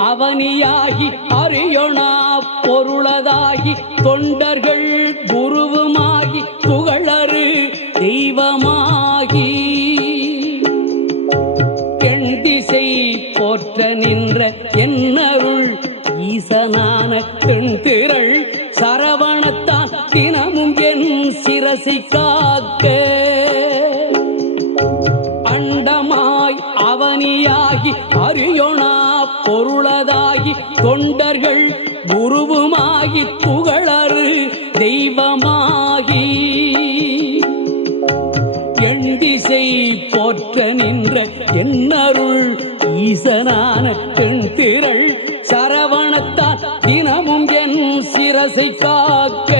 அவனியாகி அறியொணா பொருளதாகி தொண்டர்கள் குருவுமாகி புகழறு தெய்வமாகி எண்திசை போற்ற நின்ற என்னருள் ஈசனான தென்திரள் சரவணத்தான் தினமும் என் சிரசை காக்க அண்டமாய் அவனியாகி அறியொணா பொருளதாகி தொண்டர்கள் குருவுமாகி புகழறு தெய்வமாகி எண்திசை போற்ற நின்ற என்னருள் ஈசனான தென்திரள் சரவணத்தான் தினமும் என் சிரசை காக்க